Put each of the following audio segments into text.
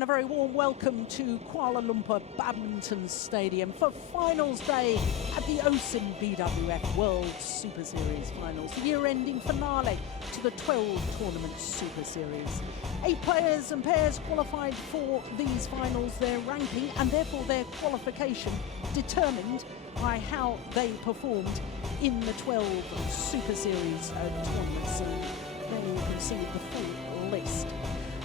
and a very warm welcome to Kuala Lumpur Badminton Stadium for finals day at the OSIM BWF World Superseries Finals, the year-ending finale to the 12 tournament Super Series. 8 players and pairs qualified for these finals, their ranking and therefore their qualification determined by how they performed in the 12 Super Series tournaments. And there you can see the full list.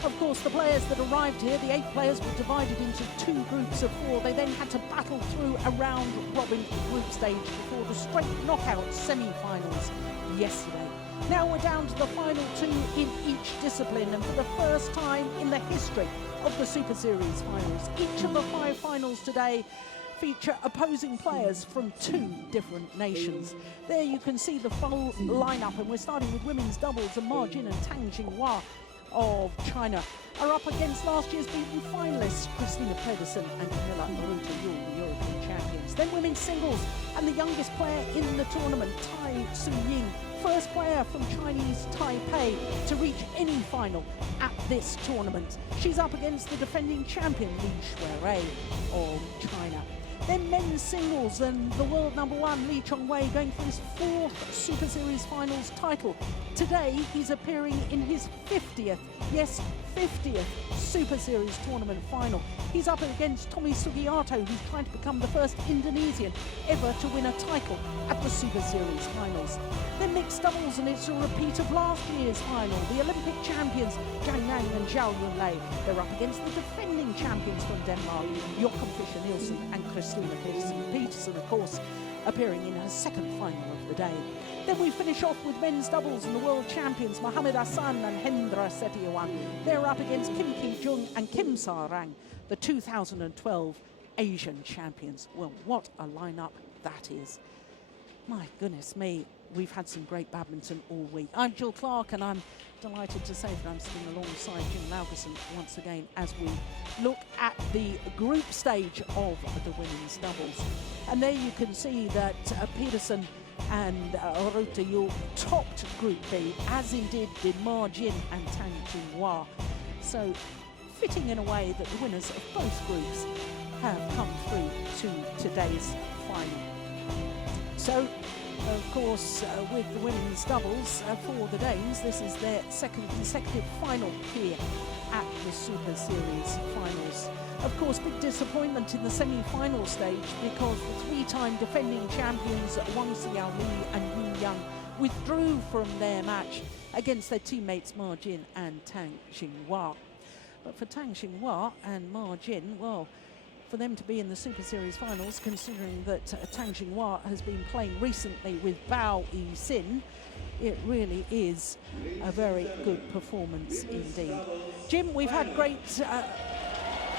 Of course, the players that arrived here, the 8 players, were divided into 2 groups of 4. They then had to battle through a round-robin group stage before the straight knockout semi-finals yesterday. Now we're down to the final 2 in each discipline, and for the first time in the history of the Super Series Finals, each of the 5 finals today feature opposing players from 2 different nations. There you can see the full lineup, and we're starting with women's doubles, and Ma Jin and Tang Jinhua of China are up against last year's beaten finalists C.Pedersen and Kamilla, Juhl, the European champions. Then women's singles, and the youngest player in the tournament, Tai Su-Ying, first player from Chinese Taipei to reach any final at this tournament. She's up against the defending champion Li Shuirui of China. Then men's singles, and the world #1 Li Chongwei going for his 4th Super Series Finals title. Today he's appearing in his 50th, yes 50th Super Series tournament final. He's up against Tommy Sugiarto, who's trying to become the first Indonesian ever to win a title at the Super Series Finals. Then mixed doubles, and it's a repeat of last year's final. The Olympic champions Zhang Yang and Zhao Yunlei, they're up against the defending champions from Denmark, Joachim Fischer-Nielsen and Christinna. P.Pedersen, of course, appearing in her 2nd final of the day. Then we finish off with men's doubles, and the world champions Mohamed Hassan and Hendra Setiawan. They're up against Kim Ki-jung and Kim Sa-rang, the 2012 Asian champions. Well, what a lineup that is. My goodness me, we've had some great badminton all week. I'm Jill Clark, and I'm delighted to say that I'm sitting alongside Jim Laugerson once again as we look at the group stage of the women's doubles. And there you can see that Pedersen and K.Rytter topped Group B, as indeed did Ma Jin and Tang Jinhua. So fitting in a way that the winners of both groups have come through to today's final. So, of course, with the women's doubles for the Danes, this is their 2nd consecutive final here at the Super Series Finals. Of course, big disappointment in the semi-final stage because the 3-time defending champions Wang Xiaoli and Yu Yang withdrew from their match against their teammates Ma Jin and Tang Jinhua. But for Tang Jinhua and Ma Jin, well, for them to be in the Super Series Finals, considering that Tang Jinhua has been playing recently with Bao Yi-sin, it really is a very good performance indeed. Jim, we've had great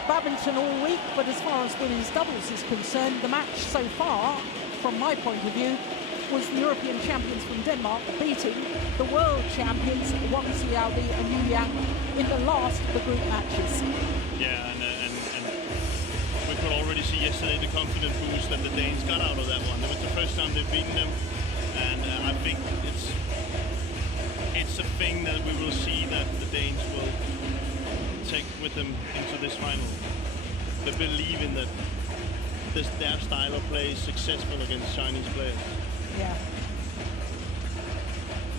badminton all week, but as far as women's doubles is concerned, the match so far, from my point of view, was the European champions from Denmark beating the world champions Wang Xiaoli and Yu Yang in the last of the group matches. Yeah, and we could already see yesterday the confidence boost that the Danes got out of that one. It was the first time they've beaten them, and I think it's a thing that we will see that the Danes will take with them into this final. They believe in that their style of play is successful against Chinese players. Yeah.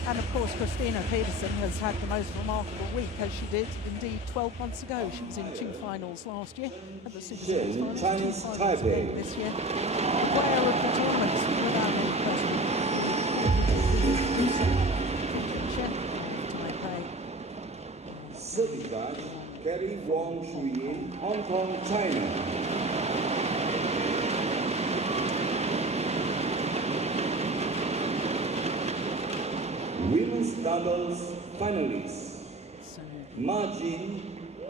And of course, Christinna Pedersen has had the most remarkable week, as she did indeed 12 months ago. She was in 2 finals last year at the Super Series Finals, 2 finals again this year. Player of the tournament, without any question. Taipei. Certified, Kerry Wong Shui-yin, Hong Kong, China. Women's doubles finalists. Ma Jin,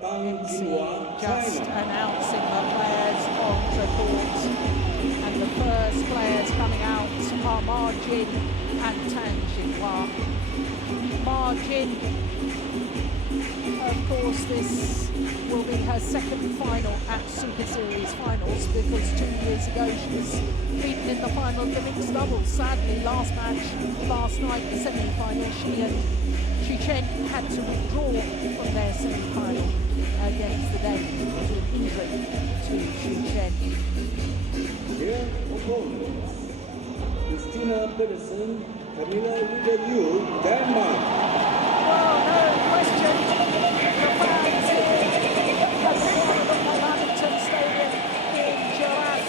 Tang Jinhua, just China. announcing the players onto court, and the first players coming out are Ma Jin and Tang Jinhua. Ma Jin, of course, this will be her 2nd final at Super Series Finals, because 2 years ago she was beaten in the final of the mixed doubles. Sadly, last match, last night, the semi-final, she and Chen had to withdraw from their semi-final against the Danes due to an injury to Chen. Their opponents, C.Pedersen, Kamilla with Juhl, Denmark. Well, no question, the fans here at the Kuala Lumpur Badminton Stadium in Juhl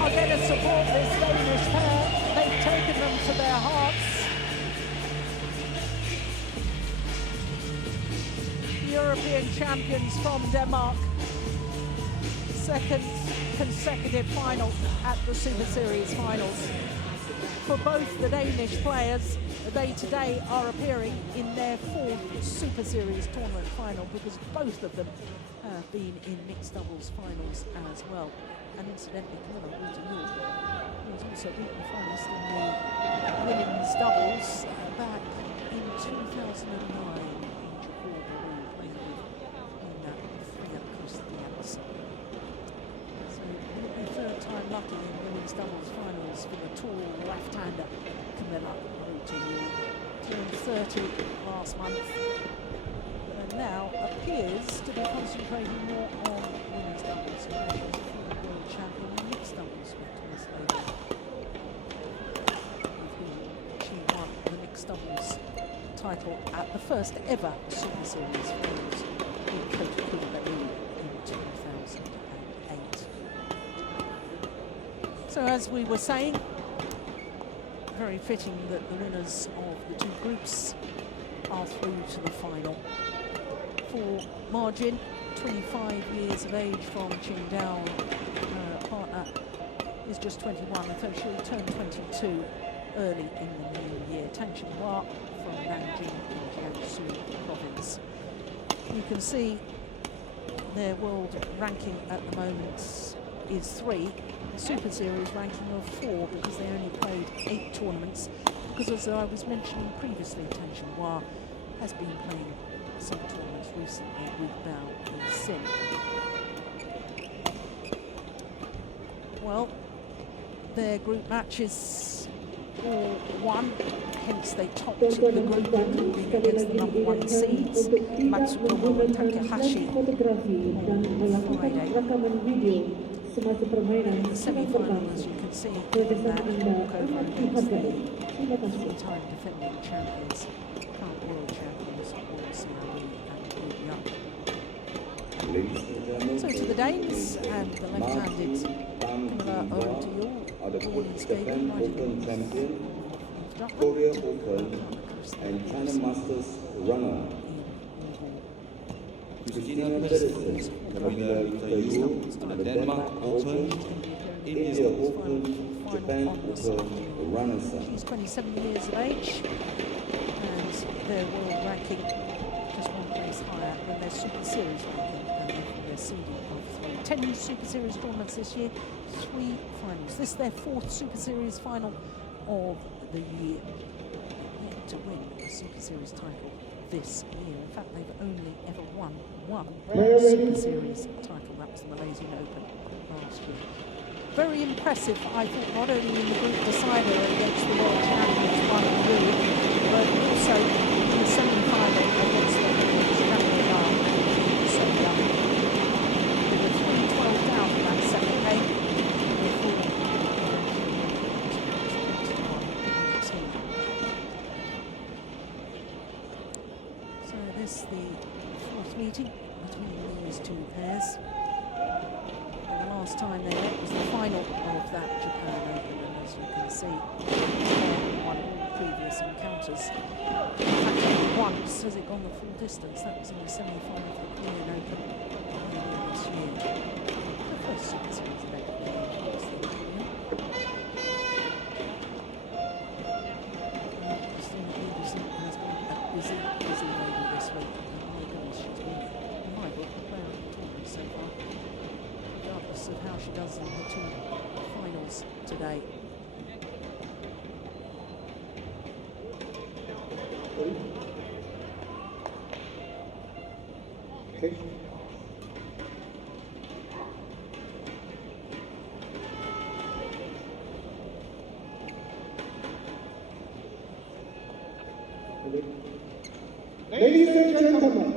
are going to support this Danish pair. They've taken them to their hearts. European champions from Denmark. Second consecutive final at the Super Series Finals. For both the Danish players, they today are appearing in their 4th Super Series tournament final, because both of them have been in mixed doubles finals as well. And incidentally, Juhl, who was also beaten the finalist in the women's doubles back in 2009 in Juhl, playing with Christinna. So it'll be third time lucky in women's doubles finals for the tall left-hander Kamilla. Turned 30 last month, and now appears to be concentrating more on women's doubles. World champion in mixed doubles with Thomas Lady, with whom she won the mixed doubles title at the first ever Super Series Finals with K.Rytter in 2008. So as we were saying, very fitting that the winners of the two groups are through to the final. For margin, 25 years of age from Qingdao, her partner is just 21, so she'll turn 22 early in the new year. Tang Jinhua from Nanjing in Jiangsu province. You can see their world ranking at the moment is 3. The Super Series ranking of 4, because they only played 8 tournaments, because as I was mentioning previously, Tang Jinhua has been playing some tournaments recently with WSS. Well, their group matches all won, hence they topped the group, including against the #1 seeds, Matsukomo and Takahashi, on Friday. In the semi-final, as you can see, given that walkover against the 3-time defending champions, current world champions, OSIM and So to the Danes and the left-handed Kamilla born in Skagen, right in Korea Open and China Masters runner. C.Pedersen, Kamilla Juhl, Denmark Open, India Open, Japan Open runners. She's 27 years of age, and their world ranking just 1 place higher than their Super Series ranking, and their seeding of 3. 10 Super Series tournaments this year, 3 finals. This is their 4th Super Series final of the year. They're yet to win a Super Series title this year. In fact, they've only ever won 1 Super Series title. That was the Malaysian Open last year. Very impressive, I thought, not only in the group decider against the world champions, but also in the semi-final against the Kamilla. So with a 3-12 down in that second game, so this is the 4th meeting between these two pairs. And the last time they met was the final of that Japan Open, and as you can see, won all previous encounters. In fact, only once has it gone the full distance. That was in the semi-final of the Korean Open earlier this year. The first Super Series event was the Korean. C.Pedersen has been a busy lady this week. And my goodness, she's been, in my book, the player of the tournament so far, regardless of how she does in the 2 finals today. Okay. Ladies and gentlemen,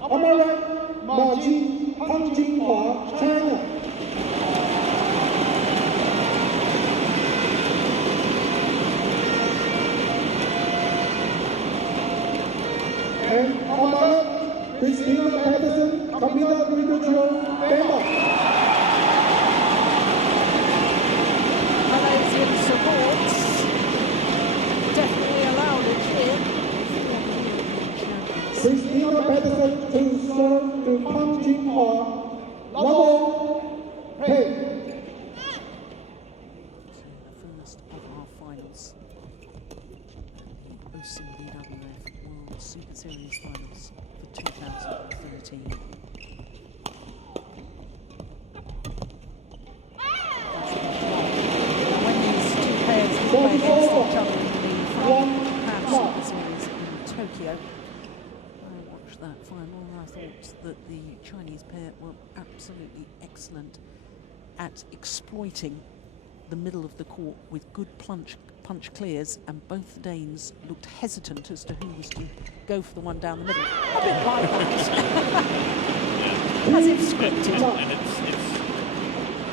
on my right, Ma Jinhua, China. And on my left, C.Pedersen, Kamilla, Juhl, Denmark. Malaysian supports definitely allowed it here. C.Pedersen to serve to Tang Jinhua, level 10. The first of our finals. The OSIM BWF World Superseries Finals for 2013. Play against each other in the Superseries in Tokyo. I watched that final and I thought that the Chinese pair were absolutely excellent at exploiting the middle of the court with good punch clears, and both the Danes looked hesitant as to who was to go for the one down the middle. A bit like that. As if scripted. And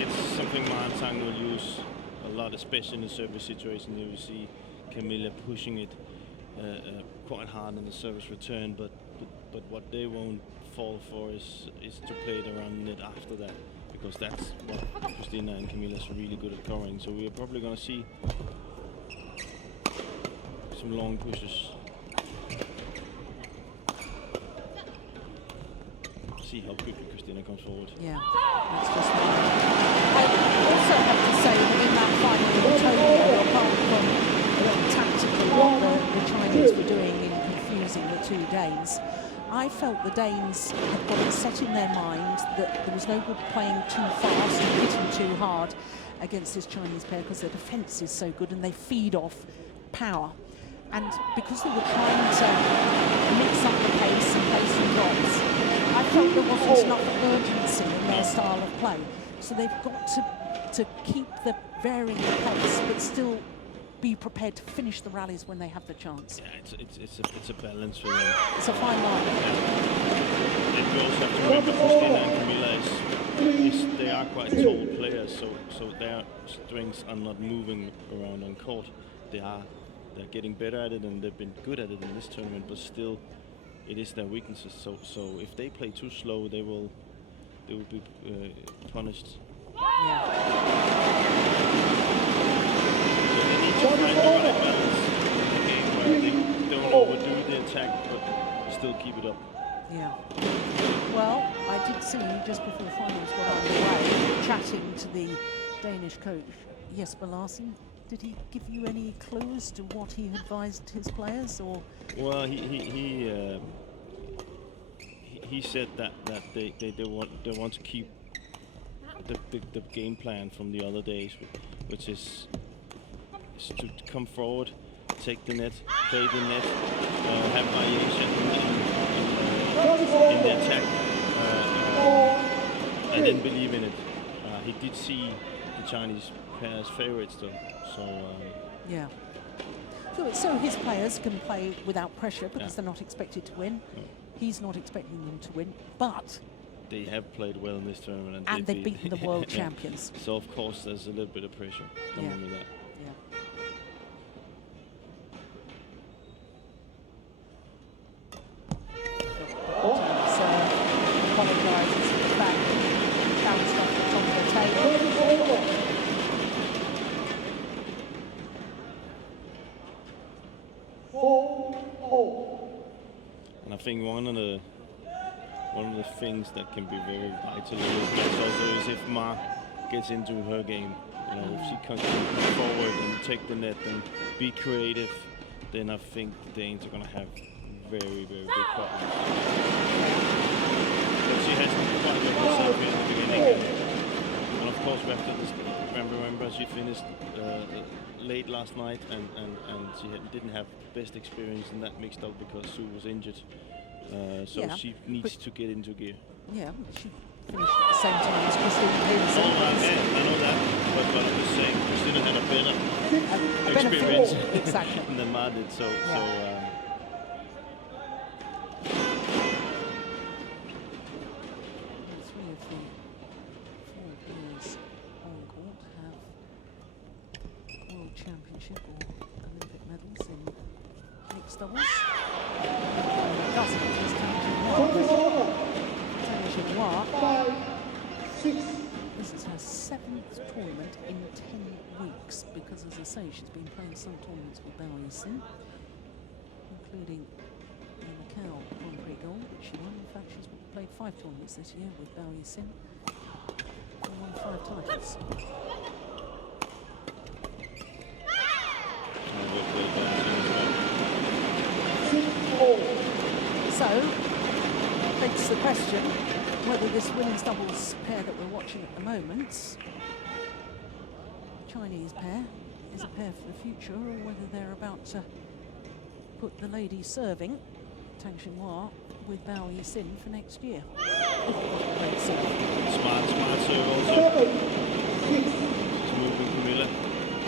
it's something Tang will use a lot, especially in the service situation. You will see Kamilla pushing it quite hard on the service return, but what they won't fall for is to play it around net after that, because that's what Christinna and Kamilla is really good at covering. So we're probably going to see some long pushes. See how quickly Christinna comes forward. Yeah, that's just I also have to say that in that final in Tokyo, apart from tactically what the Chinese were doing in confusing the two Danes, I felt the Danes had got it set in their mind that there was no good playing too fast and hitting too hard against this Chinese pair, because their defence is so good and they feed off power. And because they were trying to mix up the pace and play some drops, I felt there wasn't enough urgency in their style of play. So they've got to keep the varying pace, but still be prepared to finish the rallies when they have the chance. Yeah, it's a balance for them. It's a fine line. And we also have to remember Christinna and Kamilla they are quite tall players, so their strengths are not moving around on court. They're getting better at it, and they've been good at it in this tournament, but still it is their weaknesses. So if they play too slow, they will be punished. Yeah. So they need to find the right balance in the game where they don't overdo the attack, but still keep it up. Yeah. Well, I did see you just before finals got underway chatting to the Danish coach, Jesper Larsen. Did he give you any clues to what he advised his players, or? Well, he said that they want to keep the game plan from the other days, which is to come forward, take the net, play the net, have variation in the attack, and then believe in it. He did see the Chinese pairs favorites though, so yeah. So his players can play without pressure because they're not expected to win. No. He's not expecting them to win, but they have played well in this tournament, and they've beaten the world champions. So of course there's a little bit of pressure coming with that. Yeah. Apologises for the fact that bounced off the top of the table. And I think one of the things that can be very vital in this match also is if Ma gets into her game. You know, if she can come forward and take the net and be creative, then I think the Danes are going to have very, very big problems. But she hasn't quite got herself in the beginning. And of course, after this, remember she finished late last night, and she didn't have the best experience in that mixed up because Sue was injured. So she needs to get into gear. Yeah, she finished at the same time as Christinna. I know that, but I'm just saying Christinna had a better experience exactly than Ma did. So mixed doubles. Doesn't it? Service over. Jinhua. 5-6. This is her 7th tournament in 10 weeks because, as I say, she's been playing some tournaments with WSS, including the Macau Grand Prix Gold, which she won. In fact, she's played 5 tournaments this year with WSS and won 5 titles. So, begs the question whether this women's doubles pair that we're watching at the moment, the Chinese pair, is a pair for the future, or whether they're about to put the lady serving, Tang with WSS for next year. Smart serve also. She's moving Kamilla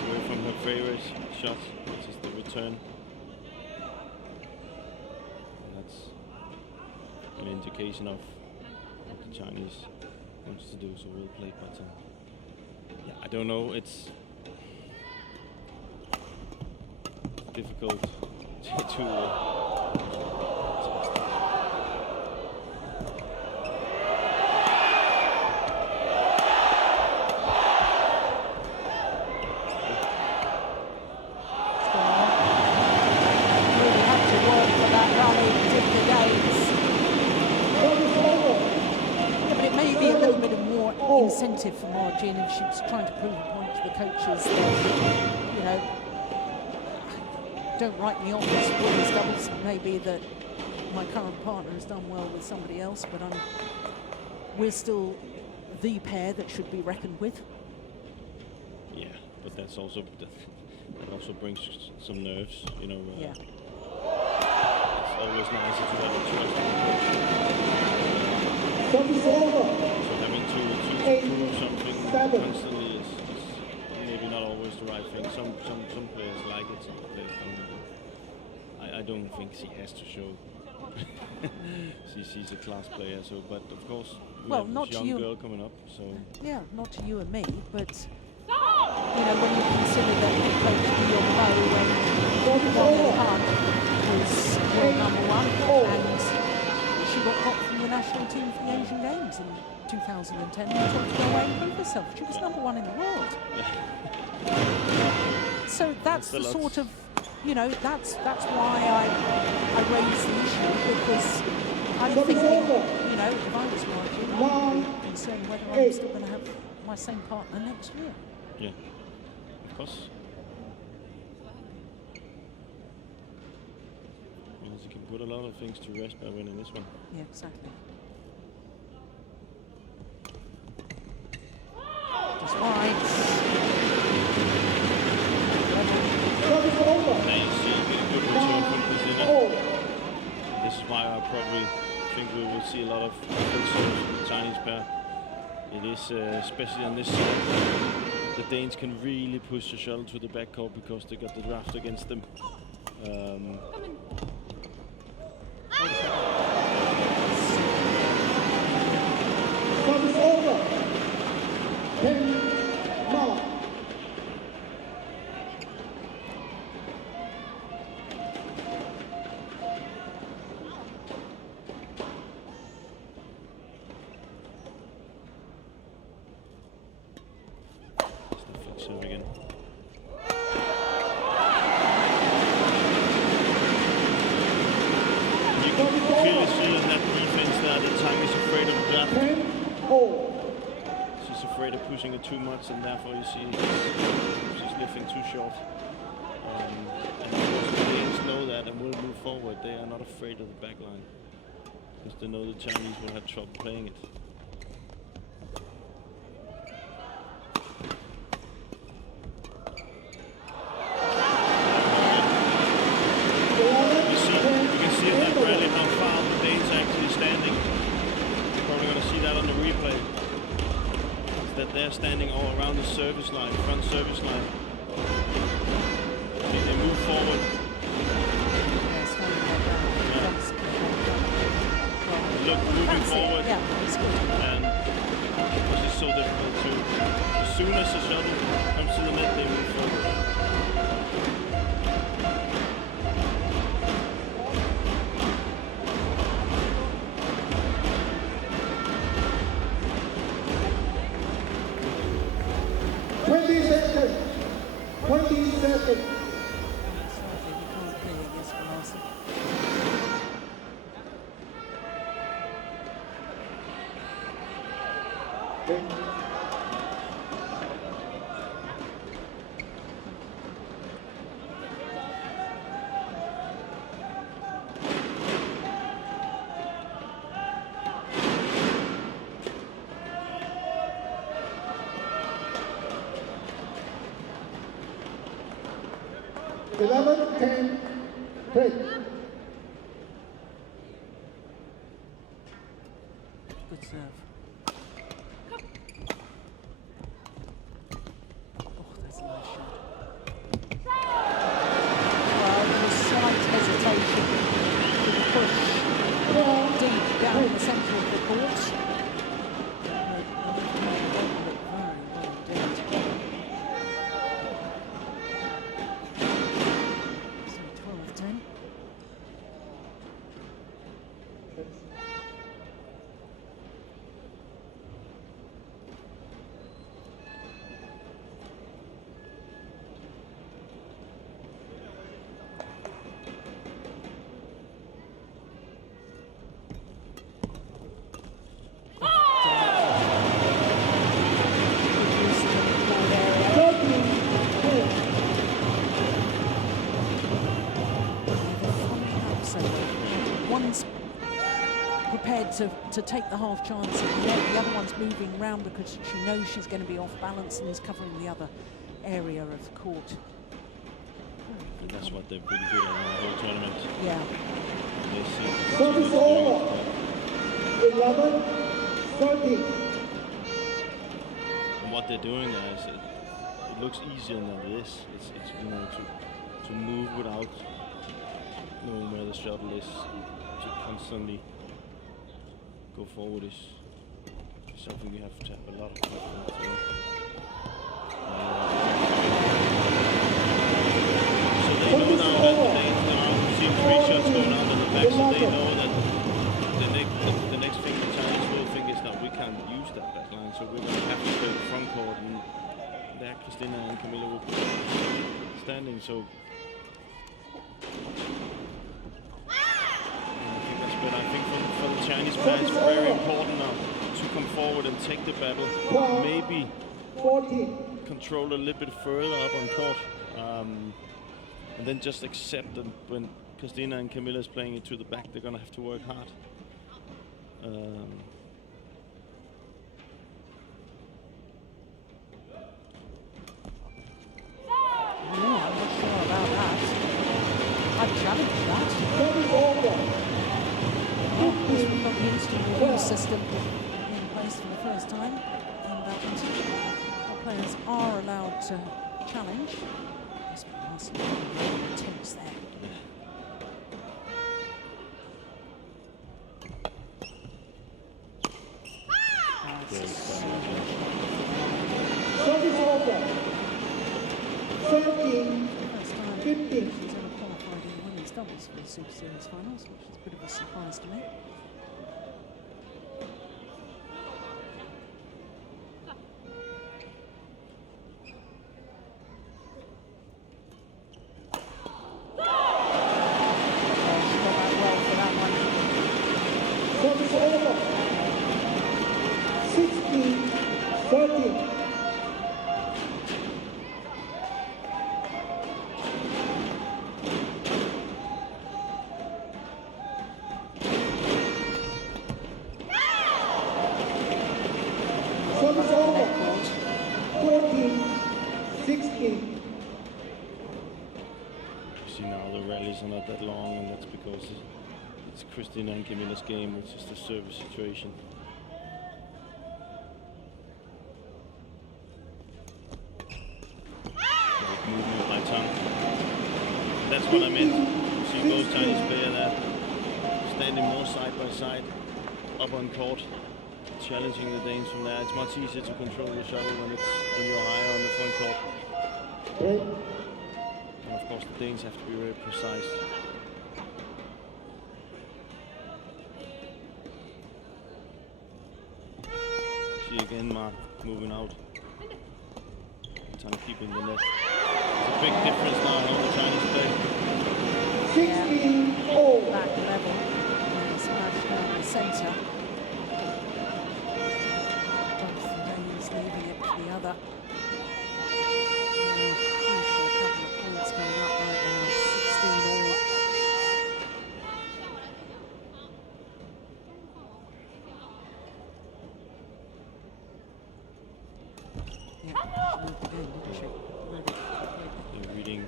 away from her favorite shot, which is the return. And that's an indication of what the Chinese wants to do, so we'll play. But yeah, I don't know. It's difficult to incentive for Margin if she's trying to prove a point to the coaches that, you know, don't write me off as women's doubles. It may be that my current partner has done well with somebody else, but we're still the pair that should be reckoned with. Yeah, but that also brings some nerves, you know. Yeah. It's always nice if you have a trust in the coach. So having to prove something constantly is maybe not always the right thing. Some players like it, some players don't. I don't think she has to show. She's a class player, so, but of course we have not this young girl coming up, so yeah, not to you and me, but you know, when you consider that coach Juhl when Wang Han was world #1 and she got got from the national team for the Asian Games in 2010 and tried to go away and prove herself. She was #1 in the world. So that's the sort of, you know, that's why I raise the issue, because I'm thinking, you know, if I was Margin, I would be concerned whether I'm still going to have my same partner next year. yeah, of course. Means you can put a lot of things to rest by winning this one. Yeah, exactly. Just right. Now you see a good return from Christinna. This is why I probably think we will see a lot of the Chinese pair. It is, especially on this side, the Danes can really push the shuttle to the backcourt because they got the draft against them. Service over. 10 mark. Serve again. You can clearly see in that defense that the Tang is afraid of that. 10-4. She's afraid of pushing it too much, and therefore you see she's lifting too short. And of course the Danes know that and will move forward. They are not afraid of the back line because they know the Chinese will have trouble playing it. You can see in that rally how far the Danes are actually standing. You're probably going to see that on the replay. Is that they're standing all around the service line, front service line. See, they move forward. Look, moving forward. And this is so difficult too. As soon as the shuttle comes to the net, they move forward. second. Sadly, we can't hear you, Jesper Larsen. Okay. Eleven, 10, play. Good serve. Oh, that's a nice shot. Well, there was slight hesitation to push deep down the centre of the court. One's prepared to take the half chance, and the other one's moving round because she knows she's going to be off balance and is covering the other area of the court. That's what they've been good at in the whole tournament. Yeah. They see Service over. 11, 13. and what they're doing there is it looks easier than it is. It's you know, to move without knowing where the shuttle is, to constantly go forward is something we have to have a lot of confidence in. So they know now that they see 3 shots going out in the back, so they know that the next thing the Chinese will think is that we can't use that back line, so we're going to have to play the front court, and there Christinna and Kamilla will be standing. So but I think for the Chinese players, it's very important now to come forward and take the battle. Maybe 14. control a little bit further up on court, and then just accept that when Christinna and Kamilla is playing it to the back, they're gonna have to work hard. I'm not sure about that. I'd challenge that. Service over. We've got the instant review system in place for the first time in badminton. Our players are allowed to challenge. Jesper Larsen really intense there. Service over. 13, First time 15. she's ever qualified in women's doubles for the Super Series Finals, which is a bit of a surprise to me. Service over. 16, 13. Service over. 14, 16. You see now the rallies are not that long, and that's because it's Christinna and Kamilla's game, which is the service situation. Great movement by Tang. That's what I meant. You see both Chinese players there standing more side by side up on court, challenging the Danes from there. It's much easier to control the shuttle when you're higher on the front court. Okay. And of course the Danes have to be very precise. See again Mark moving out. Trying to keep in the net. a big difference now in all the Chinese play. 16 all. Back level. And smash down the centre. Both the Danes leaving it for the other. Crucial couple of points coming up right now. 16 all. Yeah, she moved again, didn't she? They're reading.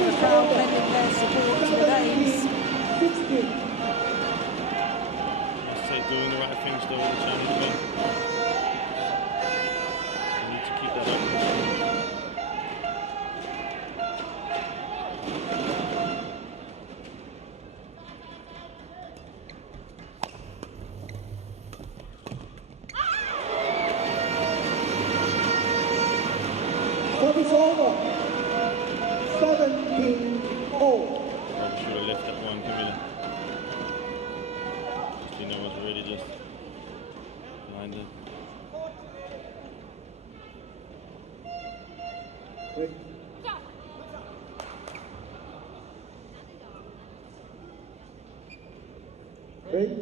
The crowd lending their support to the Danes. 16. I'd say doing the right things though, the Chinese men. They need to keep that up. Service over. 17 all. Probably should have left that one, Kamilla. Christinna was already just behind her. Break. Break.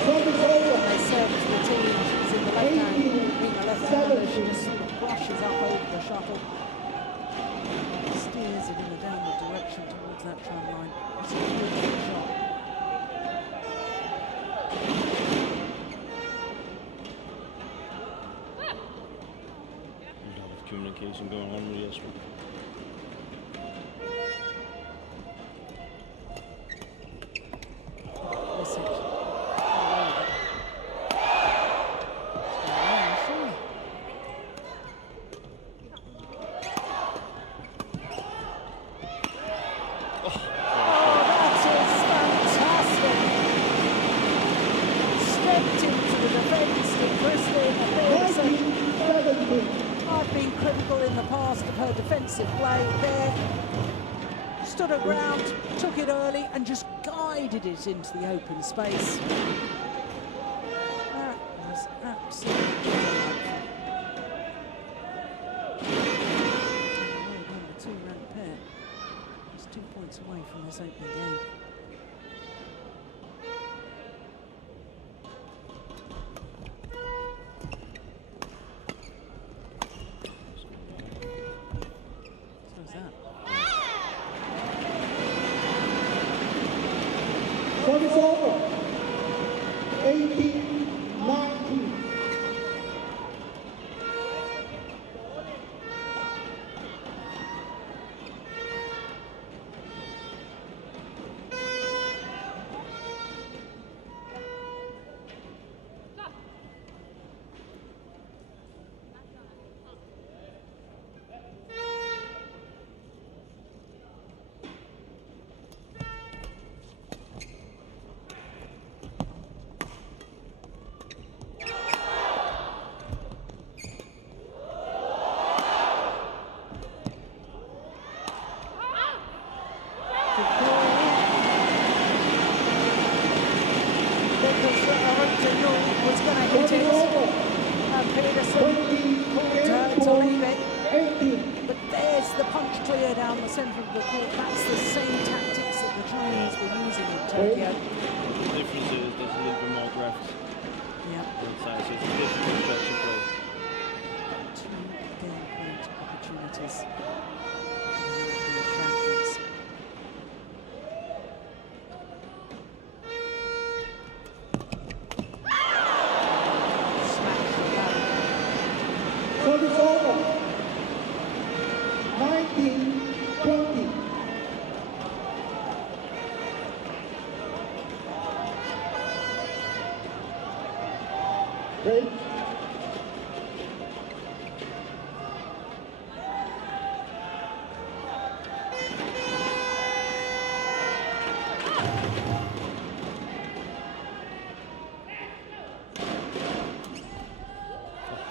Service over. They serve to the team. She's in the left hand, being a left-hander. She just sort of brushes up over the shuttle. Steers it in a downward direction towards that tram line. It's a beautiful shot. A lot of communication going on with Jesper. Message. I've been critical in the past of her defensive play there. Stood her ground, took it early and just guided it into the open space. That was absolutely delightful. Number 2 ranked pair. It's 2 points away from this opening game. Service over. 18-19. Juhl was going to hit it. C.Pedersen turned to leave it. But there's the punch clear down the centre of the court. That's the same tactics that the Chinese were using in Tokyo. The difference is there's a little bit more draft. Yeah. Both sides, so it's a different stretch of play. 2 game point opportunities. Service over. 19-20. Break.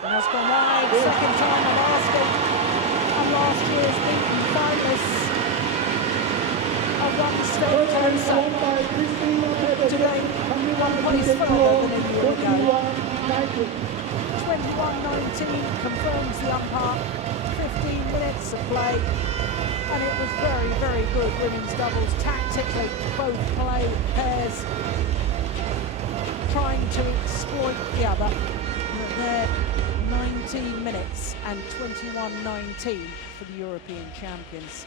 Has gone wide, second time of asking, and last year's beaten finalists. one step First time closer won by Christinna to going one place further than a year ago. 21-19 confirms the umpire. 15 minutes of play, and it was very, very good women's doubles. Tactically, both pairs trying to exploit the other. But they're 19 minutes and 21-19 for the European champions.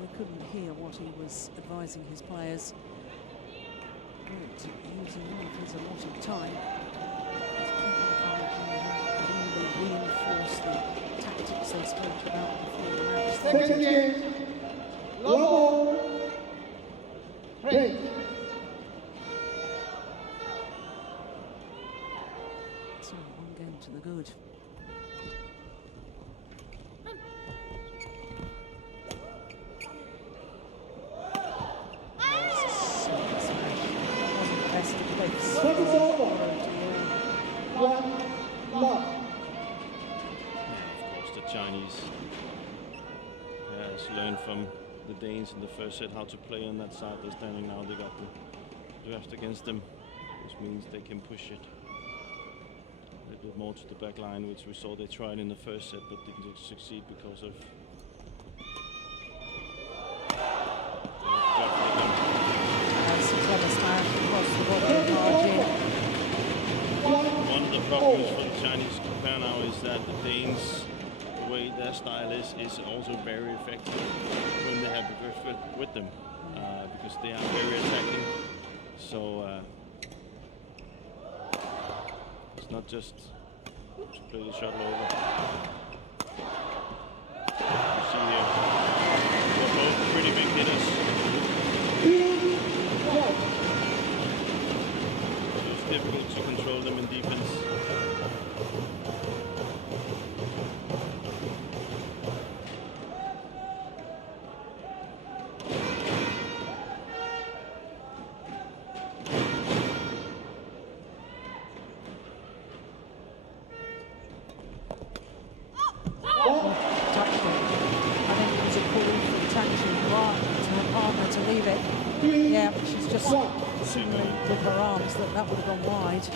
We couldn't hear what he was advising his players. Good, using all of his allotted time to keep reinforce the tactics they spoke about before the match. Second game, level, play. So one game to the good. From the Danes in the first set how to play on that side. They're standing now. They got the draft against them, which means they can push it a little bit more to the back line, which we saw they tried in the first set but didn't succeed because of That's a clever smash across the bottom margin. One of the problems for the Chinese pair now is that the Danes, the way their style is also very effective when they have the reverse with them, because they are very attacking. So it's not just to play the shuttle over. You see here, they're both pretty big hitters. So it's difficult to control them in defense. With her arms, that would have gone wide.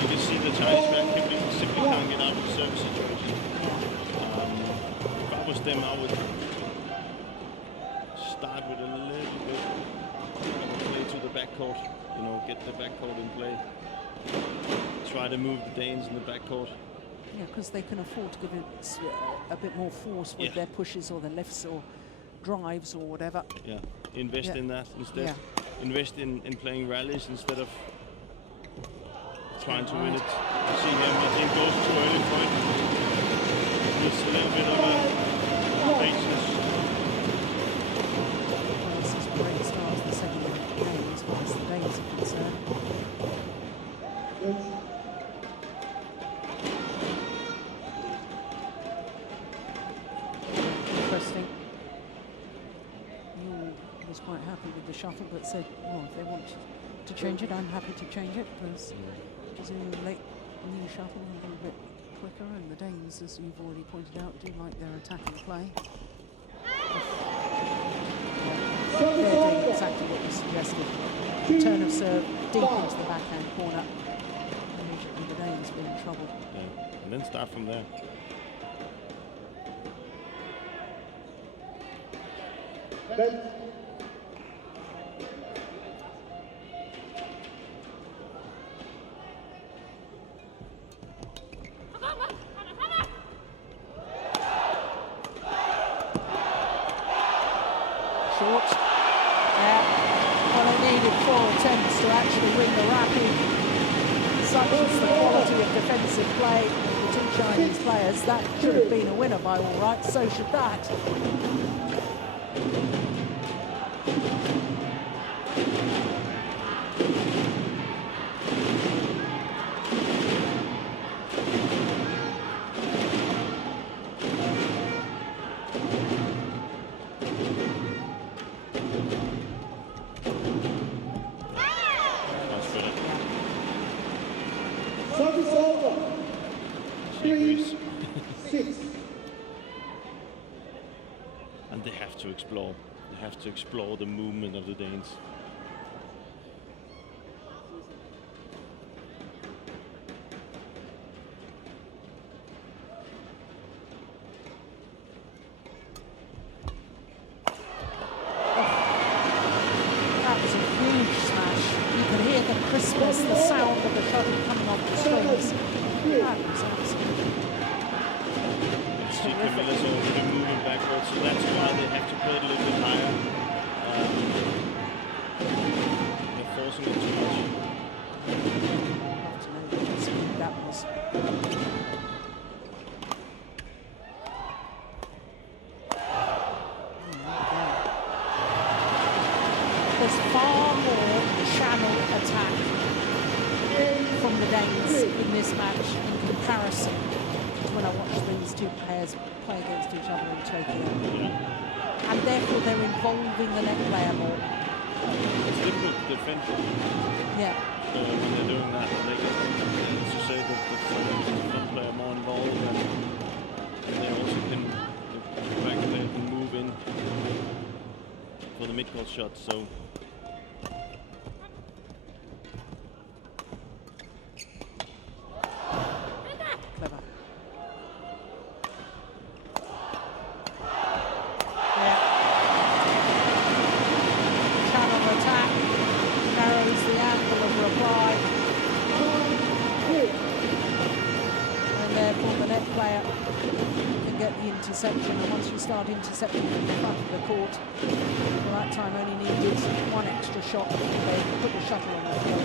You can see the Chinese back simply can't get out of the service situation. If I was them, I would start with a little bit play to the backcourt, you know, get the backcourt in play. Try to move the Danes in the backcourt. Yeah, because they can afford to give it a bit more force with their pushes or their lifts or drives or whatever. Yeah, invest in that instead. Yeah. Invest in playing rallies instead of trying to win it. See him, I think goes too early for it. Needs a little bit of patience. Well, this is a great start to the second game as far as the Danes are concerned. shuttle, but said, well, if they want to change it, I'm happy to change it, because presumably the new shuttle a little bit quicker, and the Danes, as you've already pointed out, do like their attacking play. They're doing exactly what you suggested. Turn of serve deep into the backhand corner. Immediately the Danes were in trouble. Yeah, and then start from there. Short. Yeah. Well, it needed 4 attempts to actually win the rapid. Such is the quality of defensive play of the 2 Chinese players. That should have been a winner by all rights. So should that. Service over. 3-6. And they have to explore. They have to explore the movement of the Danes. That was a huge smash. You could hear the crispness, the sound of the shuttle coming off the strings. That was absolutely See Kamilla's already moving backwards, so that's why they have to play it a little bit higher. They're forcing it too much. Love to know what speed that was. There's far more channel attack from the Danes in this match in comparison to when I watched these 2 pairs play against each other in Tokyo. Yeah. And therefore they're involving the net player more. It's difficult to defend Yeah. when they're doing that. They get, as you say, the front player more involved, and they also can, the back player can move in for the mid-court shot. So. Clever. Yeah. Channel attack narrows the angle of reply. And therefore the net player can get the interception. And once you start intercepting from the front of the court, well, that time only needed 1 extra shot before they put the shuttle on the field.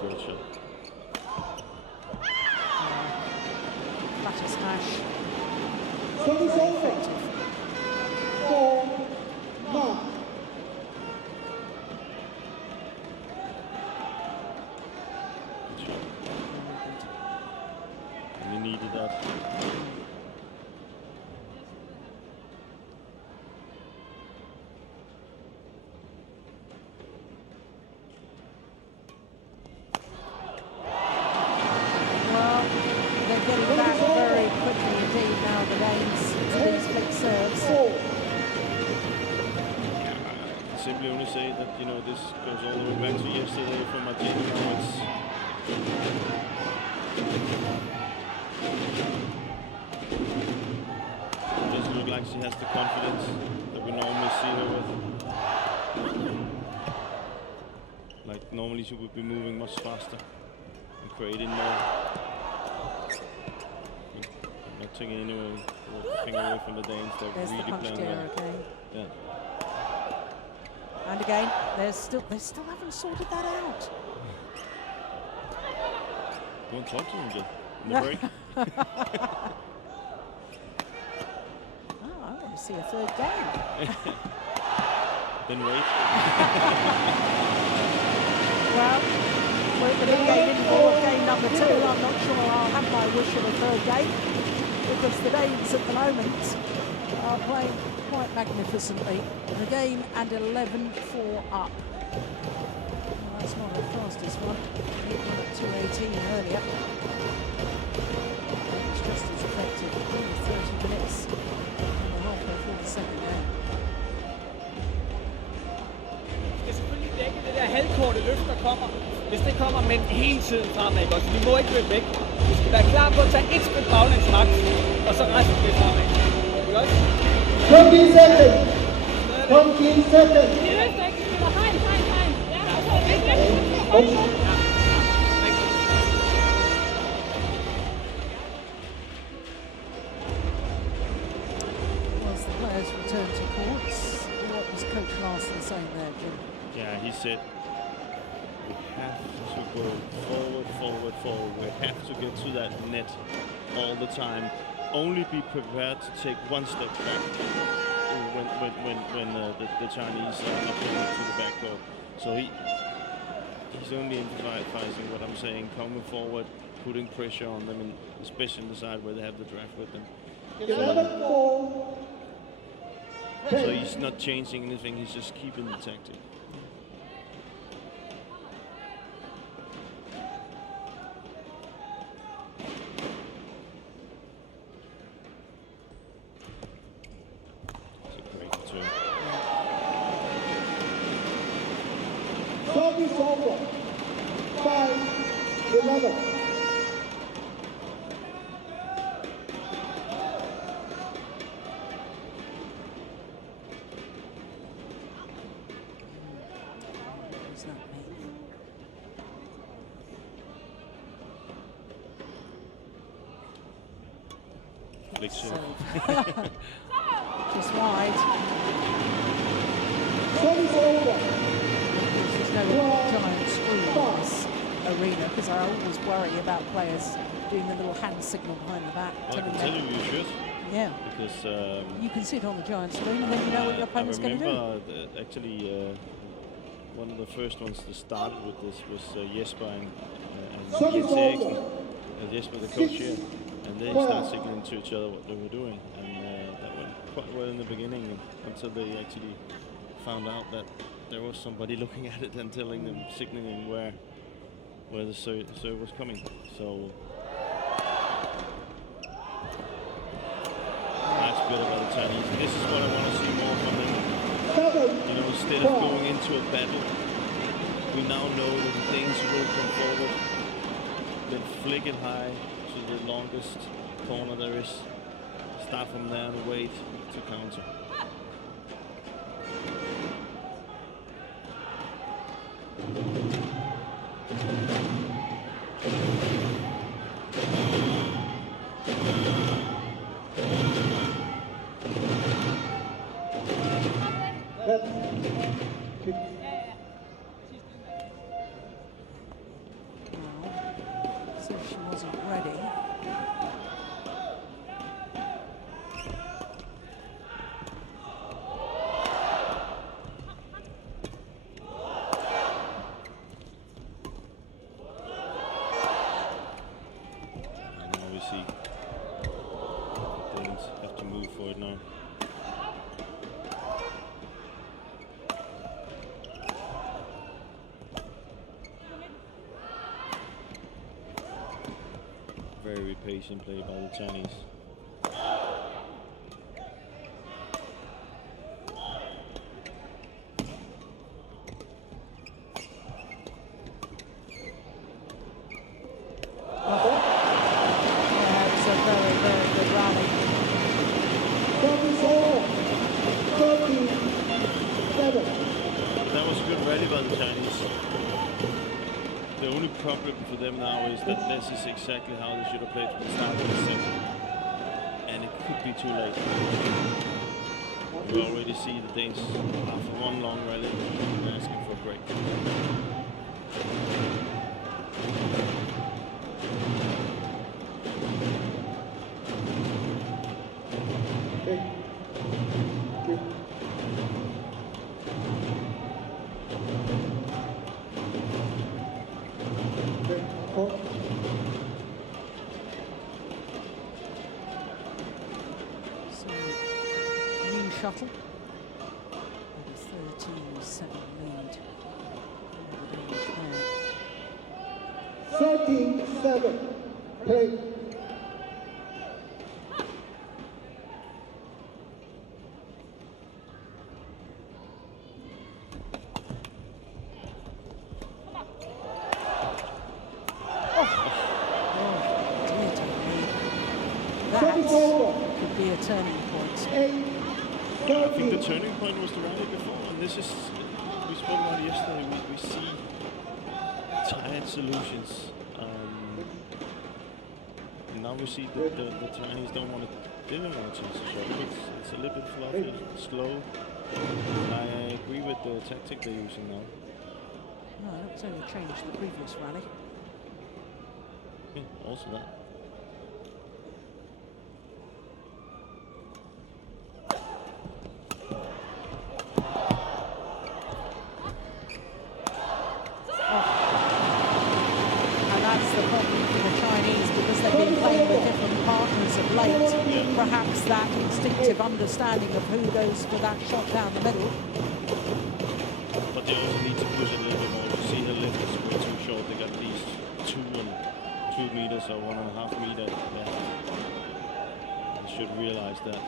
Great shot. Flatter smash. Service over. Effective. 4-9. Good shot. And he needed that. Well, they're getting back very quickly indeed now, the Danes, to these flick serves. 4. Simply only say that, you know, this goes all the way back to yesterday from Martina. Now it doesn't look like she has the confidence that we normally see her with. Like normally she would be moving much faster and creating more. Not taking anyone with the finger away from the Danes. They're There's the really punch playing there well. again. Yeah. And again, they still haven't sorted that out. Go and talk to them, Jill, in the break. Oh, I want to see a 3rd game. Then wait. Well, it, but in game in for game number 2. I'm not sure I'll have my wish of a third game, because the Danes at the moment are playing quite magnificently. The game and 11-4 up. Well, that's not the fastest one. It went at 2:18 earlier. It's just as effective. Only 30 minutes and halfway through the second game. Vi skal selvfølgelig dække det der halvkorte løft, der kommer. Hvis det kommer, men hele tiden fremad. Så vi må ikke løbe væk. Vi skal være klar på at tage et skridt baglæns maks, og så resten lidt fremad. Ikke også? 20 seconds. 20 seconds. Det løfter ikke, det er hegn. Ja, og så er det væk. Whilst the players return to courts, what was Coach Larson saying there, Jim? Yeah, he said we have to go forward. We have to get to that net all the time. Only be prepared to take one step back when the Chinese are up to the back door. So he's only emphasizing what I'm saying, coming forward, putting pressure on them, and especially on the side where they have the draft with them. 11-4. So he's not changing anything, he's just keeping the tactic. It's a great return. Service over. 5-11. What does that mean? Flick serve. So, just wide. Service over. There's no giant screw in this arena, because I always worry about players doing the little hand signal behind the back. Well, I can telling tell them- you should, Yeah, because you can see it on the giant screen, and then you know what your opponent's I going to do. remember actually one of the first ones that started with this was Jesper and Jens Eriksen. Jesper, the coach here, and they started signaling to each other what they were doing, and that went quite well in the beginning until they actually found out that there was somebody looking at it and telling them, signaling where the serve was coming. So nice bit about the Chinese. This is what I want to see more from them. You know, instead of going into a battle, we now know that the Danes will come forward, then flick it high to the longest corner there is, start from there and wait to counter. So she wasn't ready. And now we see Danes have to move for it now. Very patient play by the Chinese. Yeah, it's a very, very good rally. Service over. 37. That was a good rally by the Chinese. The only problem for them now is that this is exactly how they should have played from the start of the set. And it could be too late. We already see the Danes, after one long rally, asking for a break. Okay. Good. shuttle. 13-7 lead. 13-7. Play. Could be a turning point. I think the turning point was the rally before, and this is, we spoke about it yesterday, we see tired solutions. Now we see that the Chinese didn't want to change the shot. It's a little bit fluffy, slow. And I agree with the tactic they're using now. No, that was only changed the previous rally. Yeah, also that. Perhaps that instinctive understanding of who goes for that shot down the middle. But they also need to push a little bit more. You see the lift is way too short. They got these 2 meters or 1.5 meter left. They should realize that.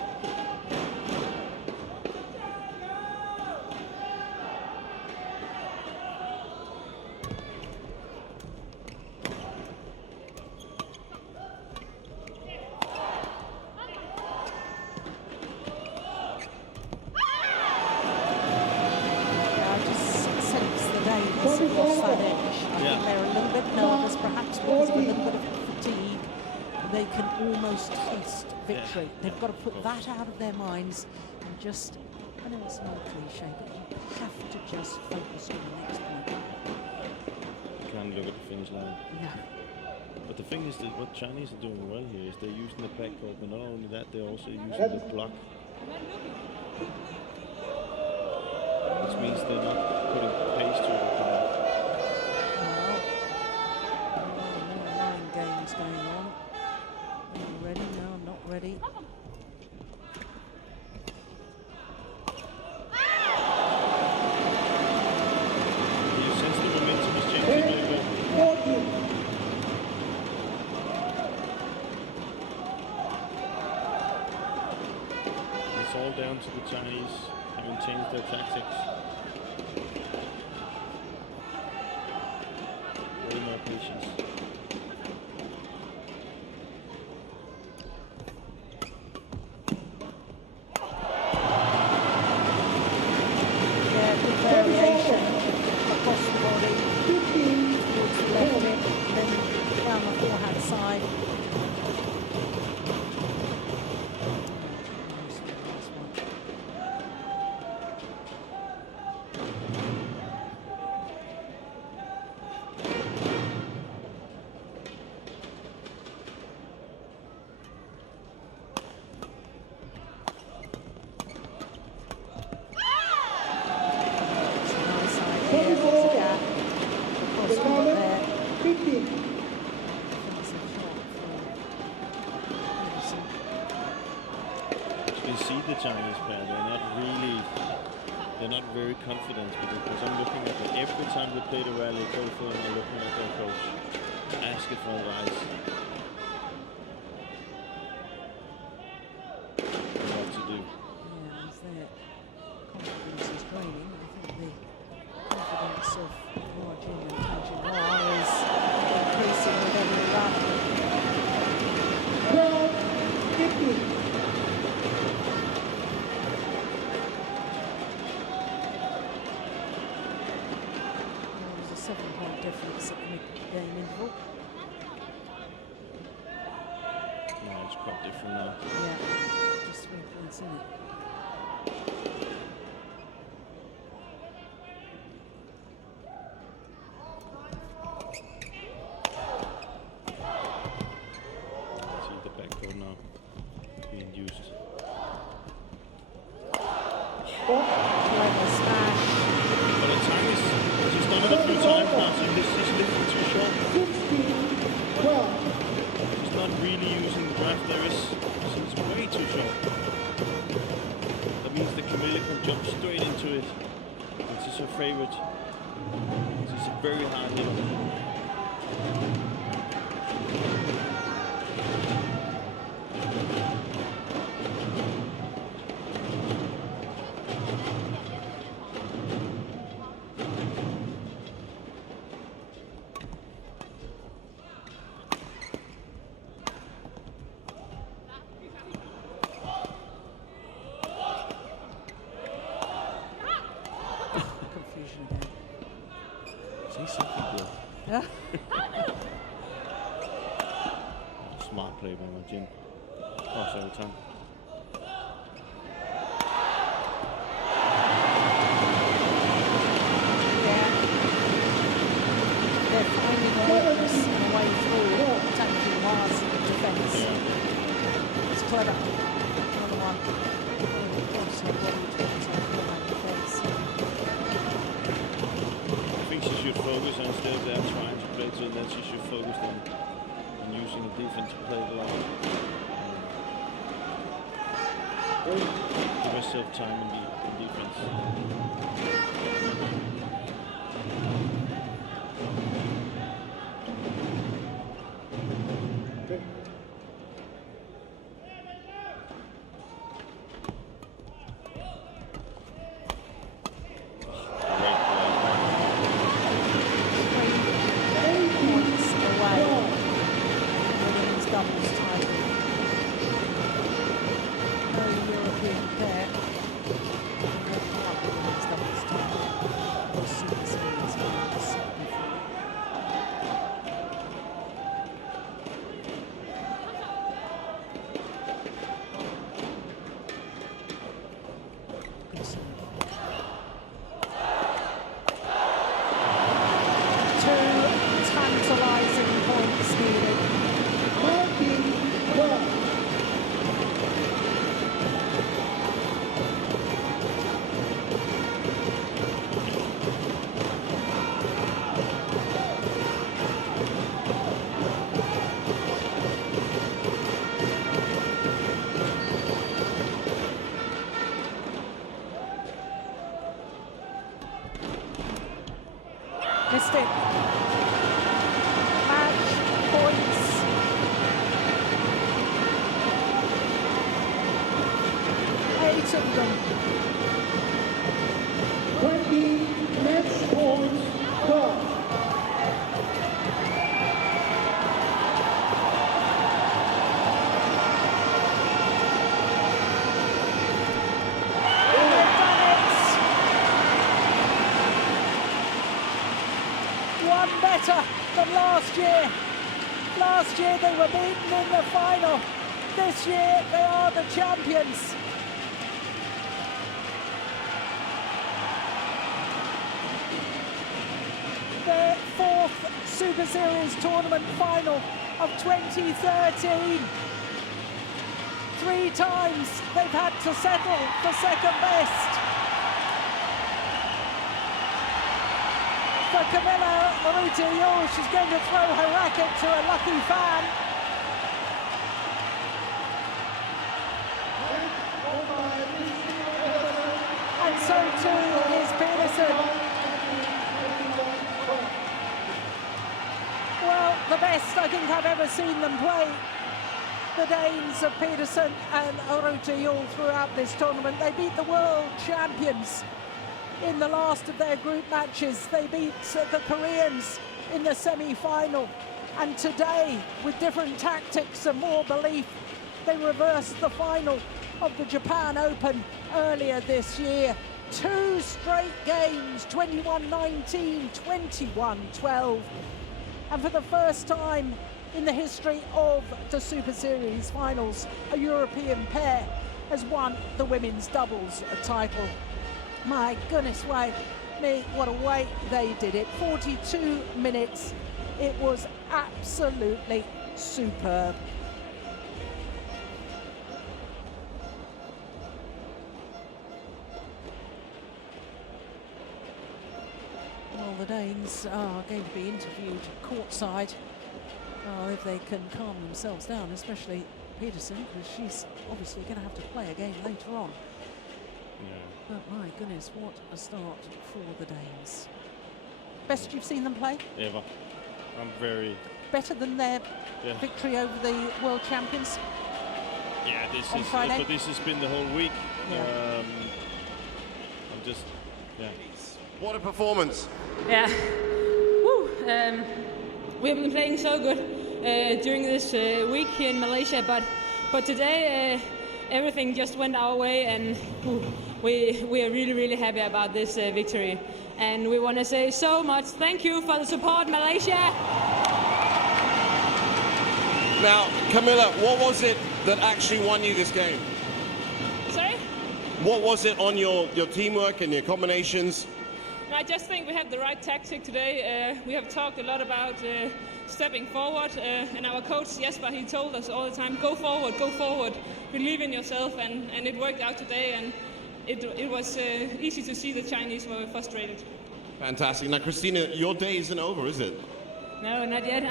Victory. They've got to put that out of their minds and just, I know it's not a cliche, but you have to just focus on the next point. You can't look at the finish line. No. But the thing is that what Chinese are doing well here is they're using the backcourt, but not only that, they're also using the block. Which means they're not putting pace to it. More line games going on. Ready? No, I'm not ready. You sense the momentum is changing a little bit. It's all down to the Chinese having changed their tactics. Way more patience. Chinese player, they're not very confident with it, because I'm looking at it every time they play the rally, both of them are looking at their coach, asking for advice. What to do. Yeah, as their confidence is draining, I think the confidence of Jinhua and Jinhua is increasing with every rally. Difference at the mid-game interval. No, it's quite different now. Yeah, just 3 points in it. See the backcourt now being used. Clever smash. But the time is, she's done it a few times now, so this is lifting too short. She's not really using the draft there is, so it's way too short. That means is her favorite. She's a very hard hitter. Confusion again. Say something good. Yeah. Smart play by Martin. Cross every time. Yeah. They're finding a weakness and a way through Tang Jinhua's defence. It's clever. Another one. Also, defence. I think she should focus on instead of they're trying to play to that, she should focus on using the defense to play the line. Give herself time in defense. Missed it. Match points. Eight of them. 20 match points gone. One better than last year. Last year they were beaten in the final. This year they are the champions. Their fourth Super Series tournament final of 2013. 3 times they've had to settle for second best. For Kamilla, Juhl, she's going to throw her racket to a lucky fan. And so too is Pedersen. Well, the best I think I've ever seen them play. The Danes of Pedersen and Juhl throughout this tournament. They beat the world champions in the last of their group matches. They beat the Koreans in the semi-final. And today, with different tactics and more belief, they reversed the final of the Japan Open earlier this year. 2 straight games, 21-19, 21-12. And for the first time in the history of the Super Series Finals, a European pair has won the women's doubles title. My goodness me, what a way they did it. 42 minutes. It was absolutely superb. Well, the Danes are going to be interviewed courtside. If they can calm themselves down, especially Pedersen, because she's obviously going to have to play a game later on. But my goodness, what a start for the Danes. Best you've seen them play? Ever. I'm very... Better than their victory over the world champions? Yeah, on Friday? but this has been the whole week. Yeah. I'm just, What a performance. Yeah. Woo. We have been playing so good during this week here in Malaysia, but today everything just went our way, and we are really happy about this victory. And we want to say so much thank you for the support, Malaysia. Now, Kamilla, what was it that actually won you this game? Sorry? What was it on your teamwork and your combinations? I just think we have the right tactic today. We have talked a lot about stepping forward, and our coach Jesper, he told us all the time, go forward, believe in yourself, and it worked out today, and it was easy to see the Chinese were frustrated. Fantastic. Now, Christinna, your day isn't over, is it? No, not yet.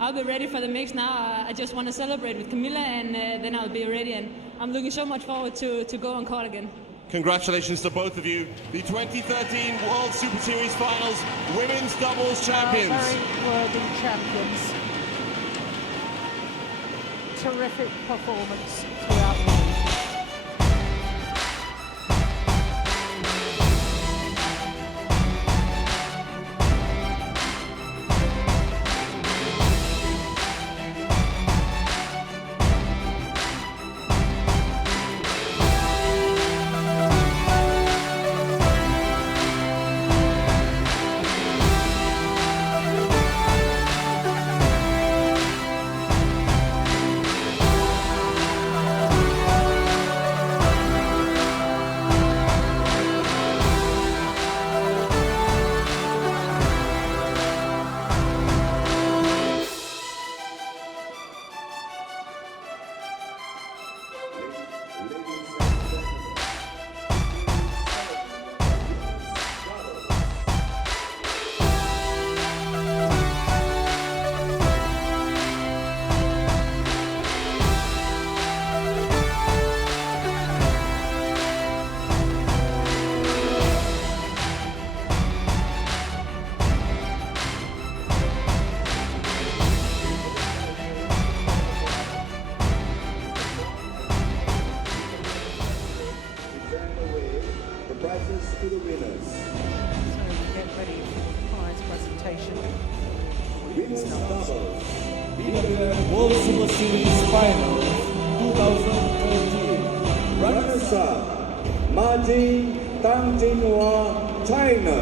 I'll be ready for the mix now. I just want to celebrate with Kamilla, and then I'll be ready, and I'm looking so much forward to go on court again. Congratulations to both of you, the 2013 World Super Series Finals Women's Doubles Champions. Very worthy champions. Terrific performance throughout the week. To the winners. So we get ready for the prize presentation. Women's doubles. BWF World Superseries Finals 2013. Runners-up, Martin Tang, Jinhua, China.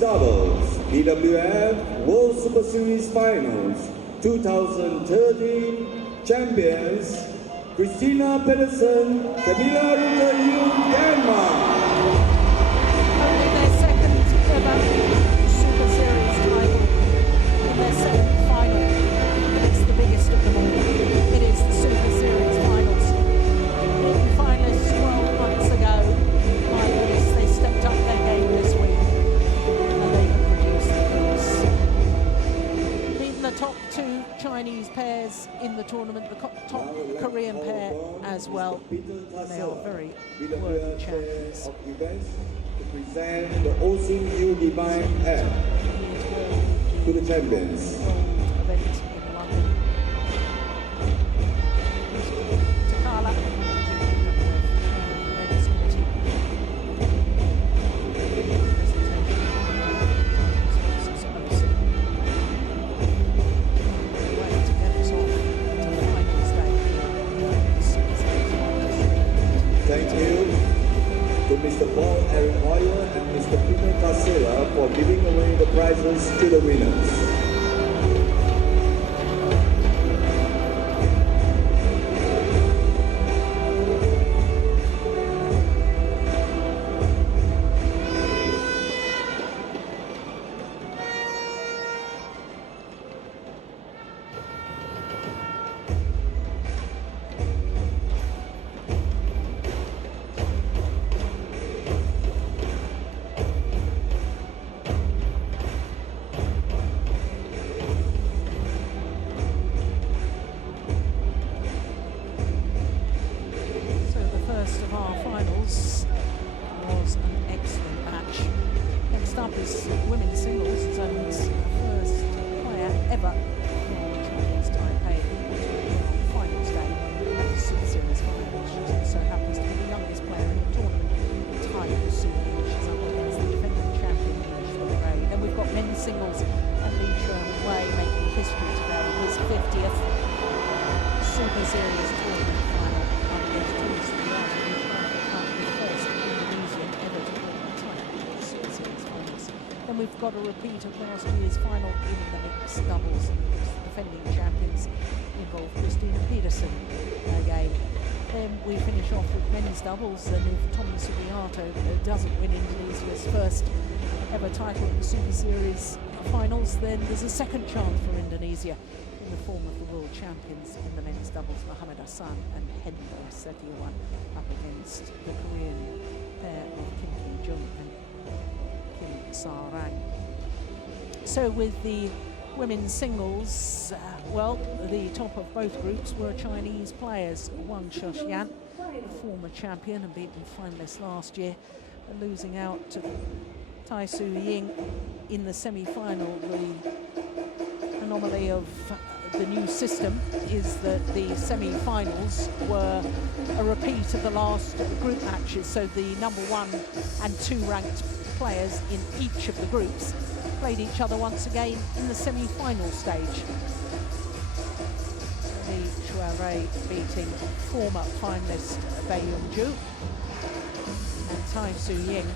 Doubles BWF World Superseries Finals 2013 champions C.Pedersen, Kamilla, Denmark. Only their second ever Super Series title in their second final. It's the biggest of them all. It is the Super Series Finals. Beaten finalists 12 months ago. My goodness, they stepped up their game this week. The top two Chinese pairs in the tournament, the top Korean pair as well. They are very worthy champions. To present the OSIM BWF to the champions. Event in London. To Carla. And Mr. Christinna for giving away the prizes to the winners. Harper's women's singles zone's first player ever for Chinese Taipei on finals day at the Super Series Finals. She also happens to be the youngest player in the tournament. Tang, she's up against the defending champion Jinhua. Then we've got men's singles and Li Wei making history today. His 50th Super Series tournament final up against Juhl, the first Indonesian ever to win a title in the Super Series Finals. Then we've got a repeat of last year's final in the mixed doubles. The defending champions involve C.Pedersen again. Then we finish off with men's doubles, and if Tommy Subiato doesn't win Indonesia's first ever title in the Super Series Finals, then there's a second chance for Indonesia in the form of the world champions in the men's doubles, Muhammad Hassan and Hendra Setiawan, up against the Korean pair of Kim Ki-jung and Kim Sa-rang. So with the women's singles, well, the top of both groups were Chinese players. Wang Xiaoxian, former champion and beaten finalist last year, losing out to Tai Su Ying in the semi-final. The anomaly of the new system is that the semi-finals were a repeat of the last group matches, so the number 1 and 2 ranked players in each of the groups played each other once again in the semi-final stage. Li Shuai beating former finalist Bai Yongju and Tai Su Ying